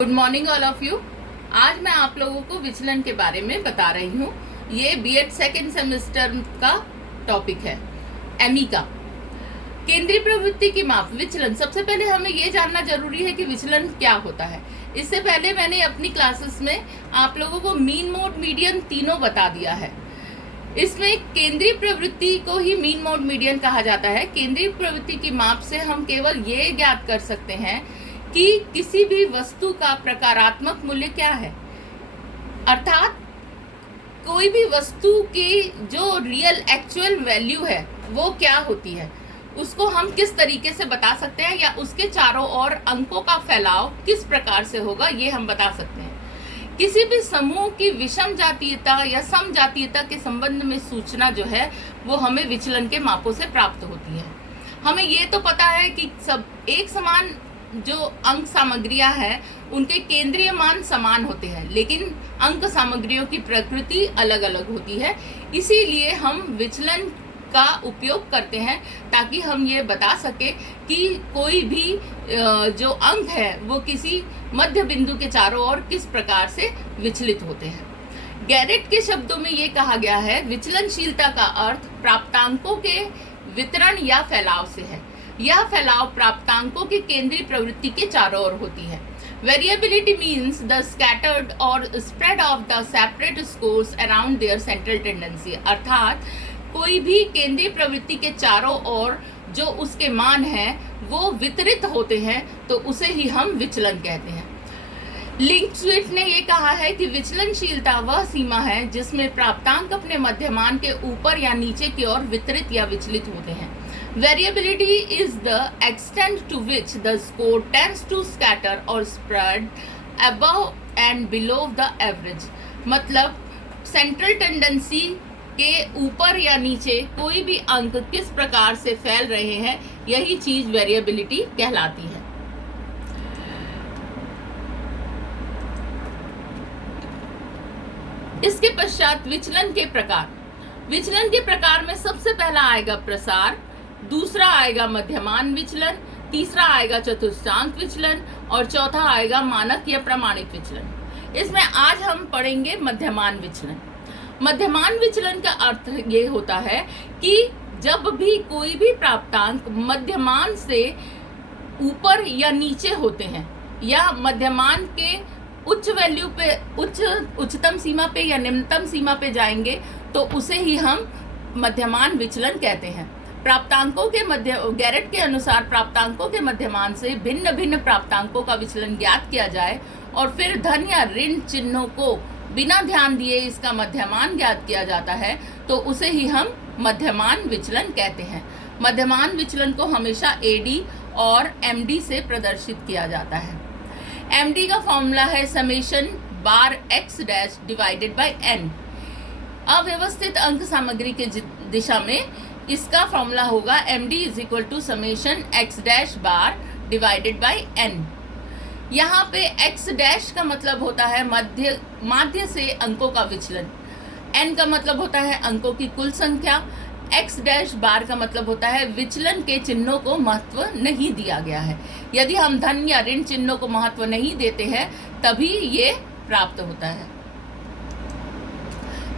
Good morning all of you. आज मैं आप लोगों को विचलन के बारे में बता रही हूँ। ये बीएड सेकेंड सेमेस्टर का टॉपिक है, एमई का। केंद्रीय प्रवृत्ति की माप विचलन। सबसे पहले हमें ये जानना जरूरी है कि विचलन क्या होता है। इससे पहले मैंने अपनी क्लासेस में आप लोगों को मीन, मोड, मीडियन तीनों बता दिया है। इसमें केंद्रीय प्रवृत्ति को ही मीन, मोड, मीडियन कहा जाता है। केंद्रीय प्रवृत्ति की माप से हम केवल ये ज्ञात कर सकते हैं कि किसी भी वस्तु का प्रकारात्मक मूल्य क्या है, अर्थात कोई भी वस्तु की जो रियल एक्चुअल वैल्यू है वो क्या होती है, उसको हम किस तरीके से बता सकते हैं, या उसके चारों ओर अंकों का फैलाव किस प्रकार से होगा, ये हम बता सकते हैं। किसी भी समूह की विषम जातीयता या सम जातीयता के संबंध में सूचना जो है वो हमें विचलन के मापों से प्राप्त होती है। हमें ये तो पता है कि सब एक समान जो अंक सामग्रियां हैं उनके केंद्रीय मान समान होते हैं, लेकिन अंक सामग्रियों की प्रकृति अलग अलग होती है। इसीलिए हम विचलन का उपयोग करते हैं ताकि हम ये बता सके कि कोई भी जो अंक है वो किसी मध्य बिंदु के चारों ओर किस प्रकार से विचलित होते हैं। गैरेट के शब्दों में ये कहा गया है, विचलनशीलता का अर्थ प्राप्तांकों के वितरण या फैलाव से है। यह फैलाव प्राप्तांकों की केंद्रीय प्रवृत्ति के चारों ओर होती है। वेरिएबिलिटी मीन्स द स्कैटर्ड और spread of the separate scores around their central tendency, अर्थात कोई भी केंद्रीय प्रवृत्ति के चारों ओर जो उसके मान हैं वो वितरित होते हैं, तो उसे ही हम विचलन कहते हैं। लिंकस्विट ने यह कहा है कि विचलनशीलता वह सीमा है जिसमें प्राप्तांक अपने मध्यमान के ऊपर या नीचे की ओर वितरित या विचलित होते हैं। Variability is the extent to which the score tends to scatter or spread above and below the average। मतलब सेंट्रल टेंडेंसी के ऊपर या नीचे कोई भी अंक किस प्रकार से फैल रहे हैं, यही चीज वेरिएबिलिटी कहलाती है। इसके पश्चात विचलन के प्रकार। विचलन के प्रकार में सबसे पहला आएगा प्रसार, दूसरा आएगा मध्यमान विचलन, तीसरा आएगा चतुर्थांश विचलन और चौथा आएगा मानक या प्रमाणित विचलन। इसमें आज हम पढ़ेंगे मध्यमान विचलन। मध्यमान विचलन का अर्थ ये होता है कि जब भी कोई भी प्राप्तांक मध्यमान से ऊपर या नीचे होते हैं या मध्यमान के उच्च वैल्यू पे उच्चतम सीमा पे या निम्नतम सीमा पे जाएंगे तो उसे ही हम मध्यमान विचलन कहते हैं। प्राप्तांकों के गैरेट के अनुसार प्राप्तांकों के मध्यमान से भिन्न भिन्न प्राप्तांकों का विचलन ज्ञात किया जाए और फिर धन या ऋण चिन्हों को बिना ध्यान दिए इसका मध्यमान ज्ञात किया जाता है, तो उसे ही हम मध्यमान विचलन कहते हैं। मध्यमान विचलन को हमेशा एडी और एमडी से प्रदर्शित किया जाता है। एमडी का फॉर्मूला है summation bar x dash divided by n. अव्यवस्थित अंक सामग्री के दिशा में इसका फॉर्मूला होगा M D is equal to summation x dash bar divided by n. यहाँ पे एक्स डैश का मतलब होता है माध्य से अंकों का विचलन, एन का मतलब होता है अंकों की कुल संख्या, एक्स डैश बार का मतलब होता है विचलन के चिन्हों को महत्व नहीं दिया गया है। यदि हम धन या ऋण चिन्हों को महत्व नहीं देते हैं तभी ये प्राप्त होता है।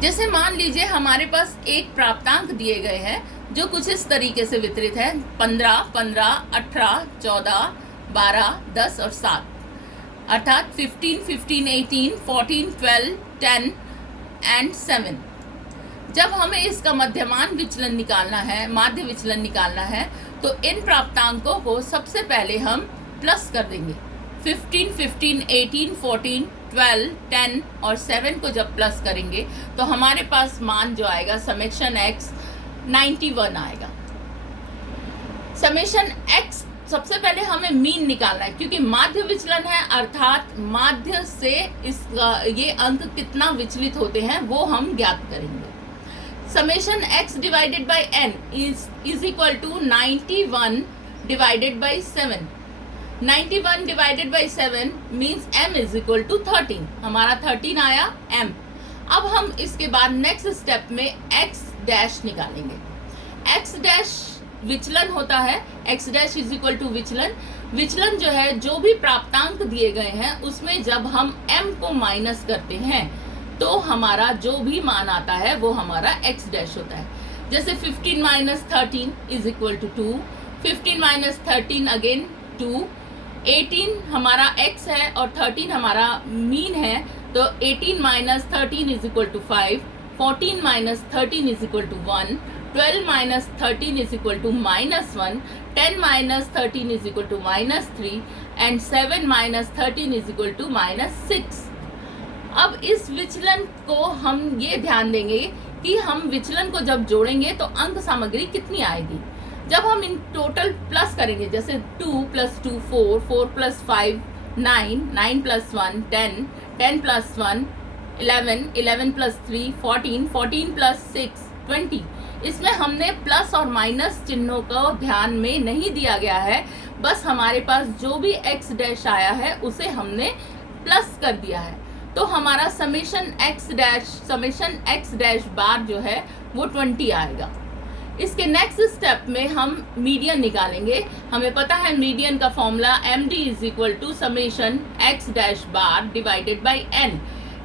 जैसे मान लीजिए हमारे पास एक प्राप्तांक दिए गए हैं जो कुछ इस तरीके से वितरित है 15, 15, 18, 14, 12, 10 और 7, अर्थात 15, 15, 18, 14, 12, 10 एंड 7। जब हमें इसका मध्यमान विचलन निकालना है, माध्य विचलन निकालना है, तो इन प्राप्तांकों को सबसे पहले हम प्लस कर देंगे। 15, 15, 18, 14, 12, 10 और 7 को जब प्लस करेंगे तो हमारे पास मान जो आएगा समेशन एक्स 91 आएगा। समेशन एक्स सबसे पहले हमें मीन निकालना है क्योंकि माध्य विचलन है, अर्थात माध्य से इसका ये अंक कितना विचलित होते हैं वो हम ज्ञात करेंगे। Summation x divided by n is equal to 91 divided by 7। 91 divided by 7 means m is equal to 13। हमारा 13 आया m। अब हम इसके बाद नेक्स्ट स्टेप में x डैश निकालेंगे। x डैश विचलन होता है x dash is equal to विचलन। विचलन जो है, जो भी प्राप्तांक दिए गए हैं उसमें जब हम m को माइनस करते हैं तो हमारा जो भी मान आता है वो हमारा x डैश होता है। जैसे 15 minus 13 is equal to 2, 15 minus 13 again 2, 18 हमारा x है और 13 हमारा मीन है, तो 18 minus 13 is equal to 5, 14 minus 13 is equal to 1, 12 minus 13 is equal to -1, 10 minus 13 is equal to -3 and 7 minus 13 is equal to -6। अब इस विचलन को हम ये ध्यान देंगे कि हम विचलन को जब जोड़ेंगे तो अंक सामग्री कितनी आएगी। जब हम इन टोटल प्लस करेंगे, जैसे 2 + 2 4, 4 + 5 9, 9 + 1 10, 10 + 1 11, 11 + 3 14, 14 + 6 20। इसमें हमने प्लस और माइनस चिन्हों को ध्यान में नहीं दिया गया है, बस हमारे पास जो भी x डैश आया है उसे हमने प्लस कर दिया है। तो हमारा समेशन x डैश बार जो है वो 20 आएगा। इसके नेक्स्ट स्टेप में हम मीडियन निकालेंगे। हमें पता है मीडियन का formula md is equal to summation x dash bar divided by n।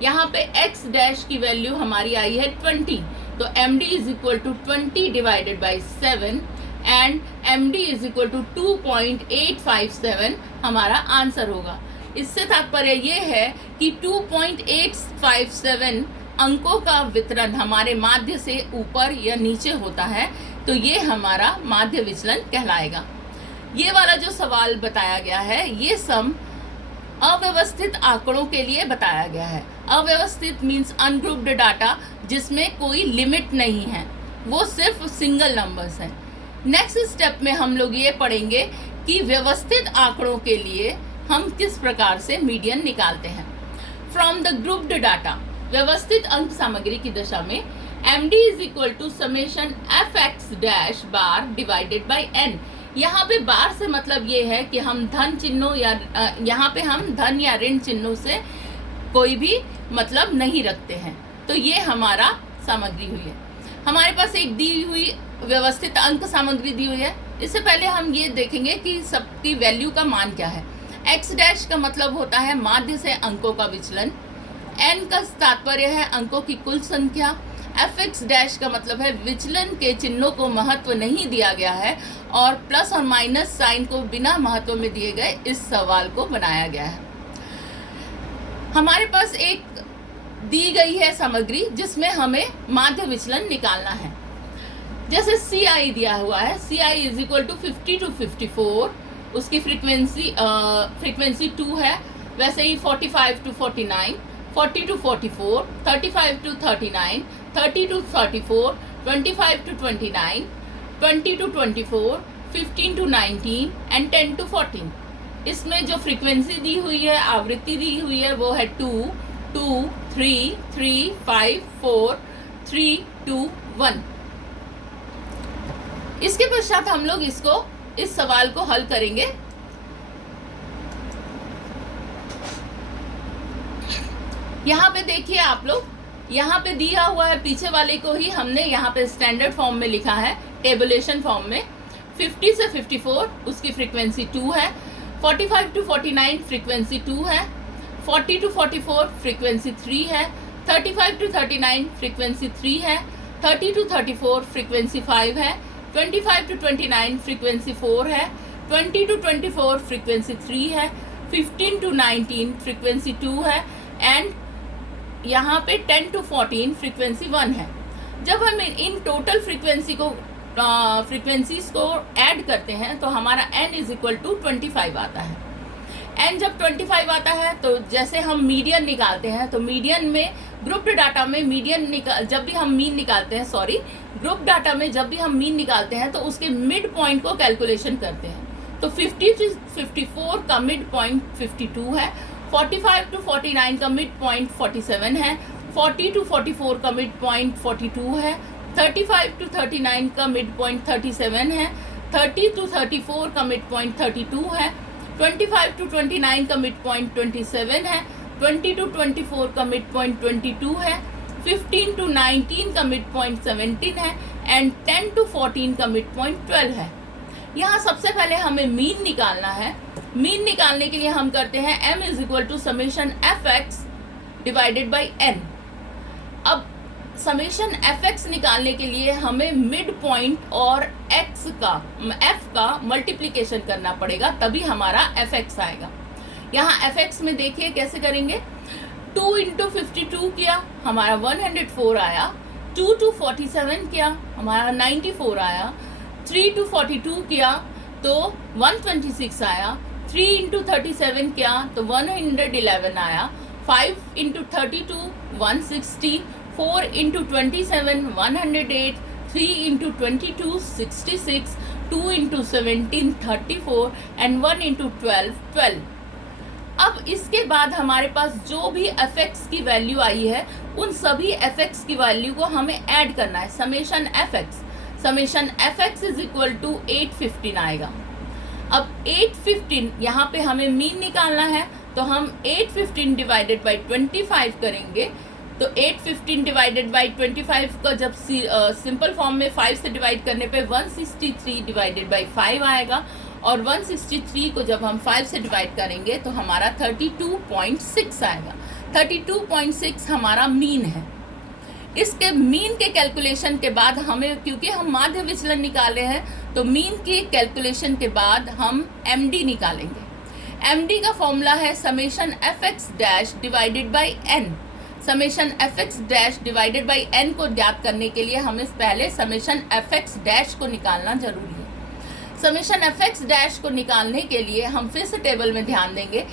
यहाँ पे x डैश की वैल्यू हमारी आई है 20, तो md is equal to 20 divided by 7 and md is equal to 2.857 हमारा आंसर होगा। इससे तात्पर्य ये है कि 2.857 अंकों का वितरण हमारे माध्य से ऊपर या नीचे होता है, तो ये हमारा माध्य विचलन कहलाएगा। ये वाला जो सवाल बताया गया है ये सम अव्यवस्थित आंकड़ों के लिए बताया गया है। अव्यवस्थित मीन्स अनग्रुप्ड डाटा जिसमें कोई लिमिट नहीं है, वो सिर्फ सिंगल नंबर्स हैं। नेक्स्ट स्टेप में हम लोग ये पढ़ेंगे कि व्यवस्थित आंकड़ों के लिए हम किस प्रकार से मीडियन निकालते हैं। फ्रॉम द ग्रुप्ड डाटा, व्यवस्थित अंक सामग्री की दशा में md is equal to summation fx dash bar divided by n। यहाँ पे बार से मतलब ये है कि हम धन चिन्हों या यहाँ पे हम धन या ऋण चिन्हों से कोई भी मतलब नहीं रखते हैं। तो ये हमारा सामग्री हुई है। हमारे पास एक दी हुई व्यवस्थित अंक सामग्री दी हुई है। इससे पहले हम ये देखेंगे कि सबकी वैल्यू का मान क्या है। x डैश का मतलब होता है माध्य से अंकों का विचलन, n का तात्पर्य है अंकों की कुल संख्या, fx डैश का मतलब है विचलन के चिन्हों को महत्व नहीं दिया गया है और प्लस और माइनस साइन को बिना महत्व में दिए गए इस सवाल को बनाया गया है। हमारे पास एक दी गई है सामग्री जिसमें हमें माध्य विचलन निकालना है। जैसे CI दिया हुआ है, CI is equal to 50 to 54, उसकी फ्रीक्वेंसी 2 है। वैसे ही 45 to 49, 40 to 44, 35 to 39, 30 to 34, 25 to 29, 20 to 24, 15 to 19 and 10 to 14। इसमें जो फ्रीक्वेंसी दी हुई है, आवृत्ति दी हुई है, वो है 2, 2, 3, 3, 5, 4, 3, 2, 1। इसके पश्चात हम लोग इस सवाल को हल करेंगे। यहाँ पे देखिए आप लोग, यहाँ पे दिया हुआ है, पीछे वाले को ही हमने यहाँ पे स्टैंडर्ड फॉर्म में लिखा है, टेबुलेशन फॉर्म में। 50 से 54 उसकी फ्रीक्वेंसी 2 है, 45 to 49 फ्रीक्वेंसी 2 है, 40 to 44 फ्रीक्वेंसी 3 है, 35 to 39 फ्रीक्वेंसी 3 है, 30 to 34 फ्रीक्वेंसी 5 है, 25 to 29 फ्रीक्वेंसी 4 है, 20 to 24 फ्रीक्वेंसी 3 है, 15 to 19 फ्रीक्वेंसी 2 है एंड यहाँ पे 10 to 14 फ्रीक्वेंसी 1 है। जब हम इन टोटल फ्रीक्वेंसीज को ऐड करते हैं तो हमारा n इज इक्वल टू 25 आता है। n जब 25 आता है तो जैसे हम मीडियन निकालते हैं, तो मीडियन में ग्रुप डाटा में जब भी हम मीन निकालते हैं, ग्रुप डाटा में जब भी हम मीन निकालते हैं तो उसके मिड पॉइंट को कैलकुलेशन करते हैं। तो 50 to 54 का मिड पॉइंट 52 है, 45 to 49 का मिड पॉइंट 47 है, 40 to 44 का मिड पॉइंट 42 है, 35 to 39 का मिड पॉइंट 37 है, 30 to 34 का मिड पॉइंट 32 है, 25 to 29 का मिड पॉइंट 27 है, 20 to 24 का मिड पॉइंट 22 है, 15 to 19 का मिड पॉइंट 17 है एंड 10 to 14 का मिड पॉइंट 12 है। यहाँ सबसे पहले हमें मीन निकालना है। मीन निकालने के लिए हम करते हैं m is equal to summation f x divided by n. अब समेशन एफ एक्स निकालने के लिए हमें मिड पॉइंट और एक्स का एफ का मल्टीप्लीकेशन करना पड़ेगा, तभी हमारा एफ एक्स आएगा। यहाँ एफ एक्स में देखिए कैसे करेंगे। 2 इंटू 52 किया, हमारा 104 आया। 2 to 47 किया, हमारा 94 आया। 3 to 42 किया तो 126 आया। 3 इंटू 37 किया तो 111 आया। 5 into 32 160। 4 into 27 108। 3 into 22 66। 2 into 17 34 and 1 into 12 12। अब इसके बाद हमारे पास जो भी एफ एक्स की वैल्यू आई है उन सभी एफ एक्स की वैल्यू को हमें ऐड करना है। Summation f x is equal to 815 आएगा। अब 815 यहाँ पे हमें मीन निकालना है, तो हम 815 डिवाइडेड बाई 25 करेंगे। तो 815 डिवाइडेड बाई 25 का जब सिंपल फॉर्म में 5 से डिवाइड करने पे 163 डिवाइडेड बाई 5 आएगा, और 163 को जब हम 5 से डिवाइड करेंगे तो हमारा 32.6 आएगा। 32.6 हमारा मीन है। इसके मीन के कैलकुलेशन के बाद हमें, क्योंकि हम माध्य विचलन निकाले हैं, तो मीन की कैलकुलेशन के बाद हम एमडी निकालेंगे। एमडी का फॉर्मूला है summation f x dash divided by n. Summation f x dash divided by n को ज्ञात करने के लिए हमें पहले समेशन एफ एक्स डैश को निकालना जरूरी है। समेशन एफ एक्स डैश को निकालने के लिए हम फिर से टेबल में ध्यान देंगे।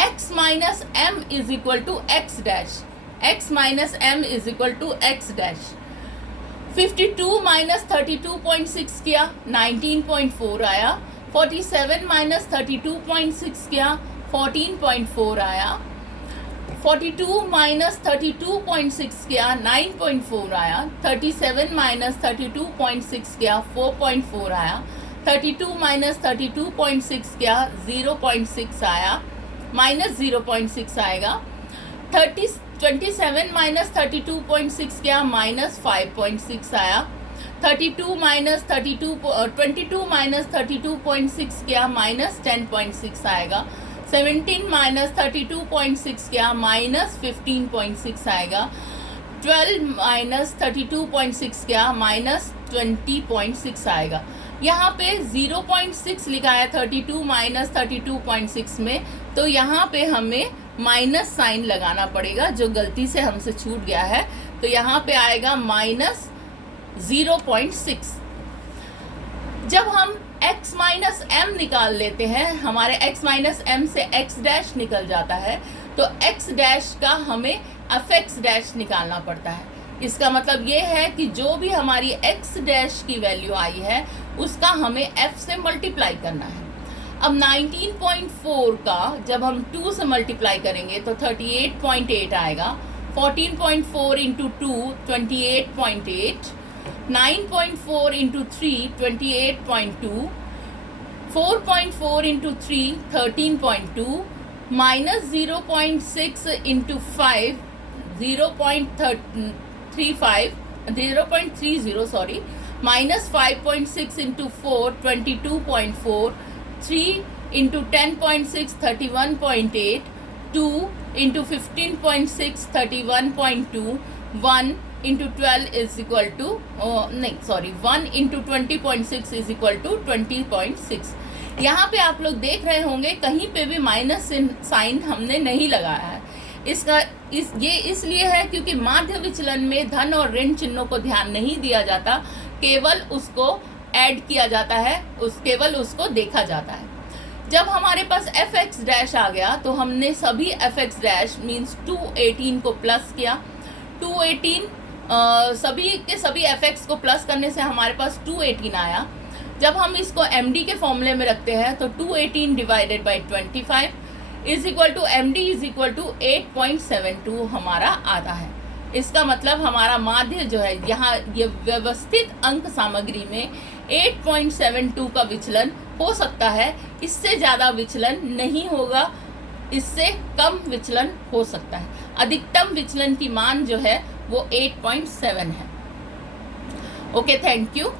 x minus m is equal to x dash. x minus m is equal to x dash. 52 minus 32.6 किया, 19.4 आया। 47 माइनस 32.6 किया, 14.4 आया। 42 माइनस 32.6 किया, 9.4 आया। 37 माइनस 32.6 किया, 4.4 आया। 32 माइनस 32.6 किया, 0.6 आया, माइनस 0.6 आएगा। 27 माइनस 32.6 किया, माइनस 5.6 आया। 22 माइनस 32.6 किया, माइनस 10.6 आएगा। 17 माइनस 32.6 किया, माइनस 15.6 आएगा। 12 माइनस 32.6 किया, माइनस 20.6 आएगा। यहाँ पे 0.6 लिखा है 32 माइनस 32.6 में, तो यहाँ पे हमें माइनस साइन लगाना पड़ेगा, जो गलती से हमसे छूट गया है। तो यहाँ पे आएगा माइनस 0.6। जब हम x माइनस एम निकाल लेते हैं, हमारे x माइनस एम से x डैश निकल जाता है, तो x डैश का हमें एफ एक्स डैश निकालना पड़ता है। इसका मतलब ये है कि जो भी हमारी x डैश की वैल्यू आई है उसका हमें f से मल्टीप्लाई करना है। अब 19.4 का जब हम 2 से मल्टीप्लाई करेंगे तो 38.8 आएगा। 14.4 into 2 28.8। 9.4 into 3 28.2। 4.4 into 3 13.2। Minus 0.6 into 5 0.30 sorry. Minus 5.6 into 4 22.4। 3 into 10.6 31.8। 2 into 15.6 31.2। 1 into 12 is equal to 1 into 20.6 is equal to 20.6। यहाँ पे आप लोग देख रहे होंगे कहीं पे भी माइनस साइन हमने नहीं लगाया है। ये इसलिए है क्योंकि माध्य विचलन में धन और ऋण चिन्हों को ध्यान नहीं दिया जाता, केवल उसको ऐड किया जाता है, केवल उसको देखा जाता है। जब हमारे पास एफ एक्स डैश आ गया तो हमने सभी एफ एक्स डैश मीन्स 218 को प्लस किया। 218 सभी के सभी एफ एक्स को प्लस करने से हमारे पास 218 आया। जब हम इसको एम डी के फॉर्मूले में रखते हैं तो 218 divided by 25 is equal to M D is equal to 8.72 हमारा आता है। इसका मतलब हमारा माध्य जो है यहाँ ये व्यवस्थित अंक सामग्री में 8.72 का विचलन हो सकता है, इससे ज़्यादा विचलन नहीं होगा, इससे कम विचलन हो सकता है। अधिकतम विचलन की मान जो है वो 8.7 है। Okay, thank you.